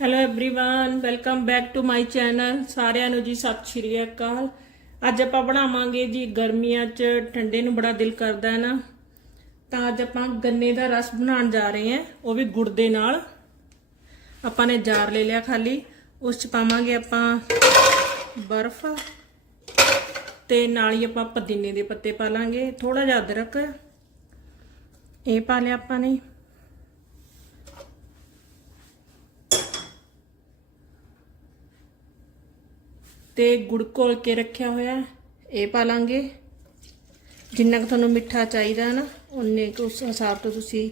hello everyone welcome back to my channel ਸਾਰਿਆਂ ਨੂੰ ਜੀ ਸਤਿ ਸ਼੍ਰੀ ਅਕਾਲ ਅੱਜ ਆਪਾਂ ਬਣਾਵਾਂਗੇ ਜੀ ਗਰਮੀਆਂ 'ਚ ਠੰਡੇ ਨੂੰ ਬੜਾ ਦਿਲ ਕਰਦਾ ਹੈ ਨਾ ਤਾਂ ਅੱਜ ਆਪਾਂ ਗੰਨੇ ਦਾ ਰਸ ਬਣਾਉਣ ਜਾ ਰਹੇ ਹਾਂ ਉਹ ਵੀ ਗੁੜ ਦੇ ਨਾਲ ਆਪਾਂ ਨੇ ਜਾਰ ਲੈ ਲਿਆ ਖਾਲੀ ਉਸ 'ਚ ਪਾਵਾਂਗੇ ਆਪਾਂ ਬਰਫ਼ ਤੇ ਨਾਲ ਹੀ ਆਪਾਂ ਪੁਦੀਨੇ ਦੇ ਪੱਤੇ ਪਾ ਲਾਂਗੇ ਥੋੜਾ ਜਿਹਾ ਅਦਰਕ ਇਹ ਪਾ ਲਿਆ ਆਪਾਂ ਨੇ ਤੇ ਗੁੜ ਘੋਲ ਕੇ ਰੱਖਿਆ ਹੋਇਆ ਇਹ ਪਾ ਲਾਂਗੇ। ਜਿੰਨਾ ਕੁ ਤੁਹਾਨੂੰ ਮਿੱਠਾ ਚਾਹੀਦਾ ਨਾ ਉਨੇ ਕੁ ਉਸ ਹਿਸਾਬ ਤੋਂ ਤੁਸੀਂ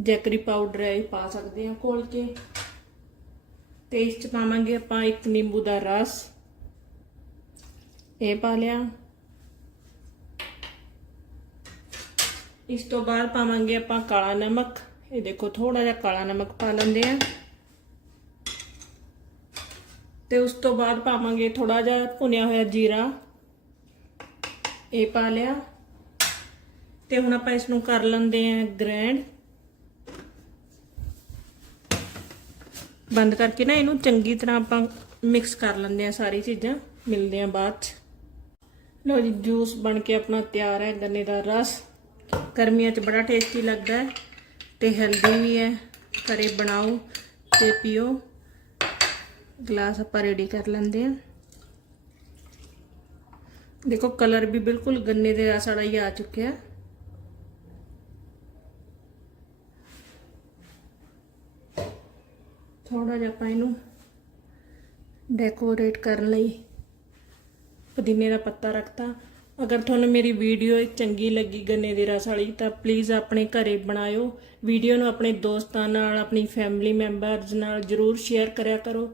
ਜੈਕਰੀ ਪਾਊਡਰ ਹੈ ਇਹ ਪਾ ਸਕਦੇ ਆ ਘੋਲ ਕੇ। ਤੇ ਇਸ ਚ ਪਾਵਾਂਗੇ ਆਪਾਂ ਇੱਕ ਨਿੰਬੂ ਦਾ ਰਸ। ਇਹ ਪਾ ਲਿਆ। ਇਸ ਤੋਂ ਬਾਅਦ ਪਾਵਾਂਗੇ ਆਪਾਂ ਕਾਲਾ ਨਮਕ। ਇਹ ਦੇਖੋ ਥੋੜਾ ਜਿਹਾ ਕਾਲਾ ਨਮਕ ਪਾ ਲੈਂਦੇ ਆ। ਤੇ ਉਸ ਤੋਂ ਬਾਅਦ ਪਾਵਾਂਗੇ ਥੋੜਾ ਜਿਹਾ ਭੁੰਨਿਆ ਹੋਇਆ ਜੀਰਾ। ਇਹ ਪਾ ਲਿਆ। ਤੇ ਹੁਣ ਆਪਾਂ ਇਸ ਨੂੰ ਕਰ ਲੈਂਦੇ ਆਂ ਗ੍ਰੈਂਡ। ਬੰਦ ਕਰਕੇ ਨਾ ਇਹਨੂੰ ਚੰਗੀ ਤਰ੍ਹਾਂ ਆਪਾਂ ਮਿਕਸ ਕਰ ਲੈਂਦੇ ਆਂ ਸਾਰੀ ਚੀਜ਼ਾਂ। ਮਿਲਦੇ ਆਂ ਬਾਅਦ ਚ। ਲੋ ਜੀ, ਜੂਸ ਬਣ ਕੇ ਆਪਣਾ ਤਿਆਰ ਹੈ, ਗੰਨੇ ਦਾ ਰਸ। ਗਰਮੀਆਂ 'ਚ ਬੜਾ ਟੇਸਟੀ ਲੱਗਦਾ ਹੈ ਤੇ ਹੈਲਦੀ ਵੀ ਹੈ। ਘਰੇ ਬਣਾਓ ਤੇ ਪੀਓ। ਗਲਾਸ ਆਪਾਂ ਰੈਡੀ ਕਰ ਲੈਂਦੇ ਆ ਦੇਖੋ ਕਲਰ ਵੀ ਬਿਲਕੁਲ ਗੰਨੇ ਦੇ ਰਸ ਵਾਲਾ ਹੀ ਆ ਚੁੱਕਿਆ। ਥੋੜਾ ਜਿਹਾ ਆਪਾਂ ਇਹਨੂੰ ਡੈਕੋਰੇਟ ਕਰਨ ਲਈ ਪੁਦੀਨੇ ਦਾ ਪੱਤਾ ਰੱਖਤਾ। ਅਗਰ ਤੁਹਾਨੂੰ ਮੇਰੀ ਵੀਡੀਓ ਚੰਗੀ ਲੱਗੀ ਗੰਨੇ ਦੇ ਰਸ ਵਾਲੀ, ਤਾਂ ਪਲੀਜ਼ ਆਪਣੇ ਘਰੇ ਬਣਾਇਓ। ਵੀਡੀਓ ਨੂੰ ਆਪਣੇ ਦੋਸਤਾਂ ਨਾਲ, ਆਪਣੀ ਫੈਮਿਲੀ ਮੈਂਬਰਸ ਨਾਲ ਜਰੂਰ ਸ਼ੇਅਰ ਕਰਿਆ ਕਰੋ।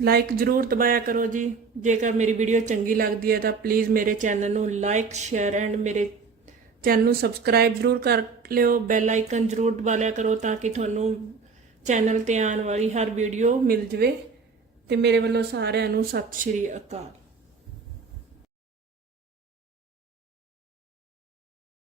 ਲਾਈਕ ਜਰੂਰ ਦਬਾਇਆ ਕਰੋ ਜੀ। ਜੇਕਰ ਮੇਰੀ ਵੀਡੀਓ ਚੰਗੀ ਲੱਗਦੀ ਹੈ ਤਾਂ ਪਲੀਜ਼ ਮੇਰੇ ਚੈਨਲ ਨੂੰ ਲਾਈਕ ਸ਼ੇਅਰ ਐਂਡ ਮੇਰੇ ਚੈਨਲ ਨੂੰ ਸਬਸਕ੍ਰਾਈਬ ਜਰੂਰ ਕਰ ਲਿਓ। ਬੈਲ ਆਈਕਨ ਜਰੂਰ ਦਬਾ ਲਿਆ ਕਰੋ ਤਾਂ ਕਿ ਤੁਹਾਨੂੰ ਚੈਨਲ ਤੇ ਆਉਣ ਵਾਲੀ ਹਰ ਵੀਡੀਓ ਮਿਲ ਜਵੇ। ਤੇ ਮੇਰੇ ਵੱਲੋਂ ਸਾਰਿਆਂ ਨੂੰ ਸਤਿ ਸ਼੍ਰੀ ਅਕਾਲ।